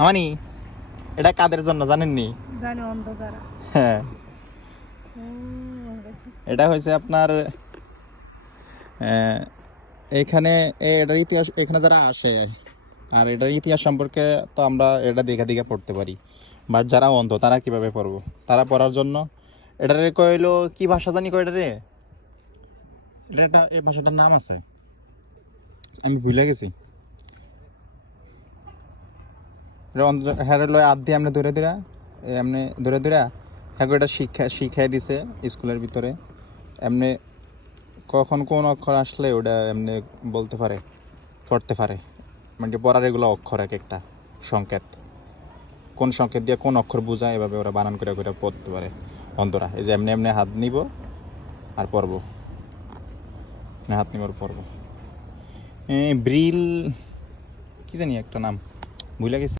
আমানি এটা কাদের জন্য জানেননি? জানি অন্ধ যারা। হ্যাঁ। এটা হয়েছে আপনার এখানে এটার ইতিহাস এখানে যারা আসে আর এটার ইতিহাস সম্পর্কে তো আমরা এটা দেখে দেখে পড়তে পারি। বাট যারা অন্ধ তারা কীভাবে পড়ব? তারা পড়ার জন্য এটারে কইলো কি ভাষা জানি কয় এটারে? এটা এই ভাষাটার নাম আছে। আমি ভুলে গেছি। এটা অন্ধ হ্যাঁ লয় আদ দিয়ে এমনি ধরে ধরে এমনি ধরে ধরে হ্যাঁ এটা শিক্ষা, শিখাই দিছে স্কুলের ভিতরে। এমনি কখন কোন অক্ষর আসলে ওটা এমনি বলতে পারে, পড়তে পারে। মানে পড়ার এগুলো অক্ষর এক একটা, সংকেত। কোন সংকেত দিয়ে কোন অক্ষর বোঝায়, এভাবে ওরা বানান করে করে পড়তে পারে অন্তরা এই যে এমনি এমনি হাত নিব আর পড়ব। হাত নিব আর পড়ব। ব্রিল, কি জানি একটা নাম, ভুলে গেছি।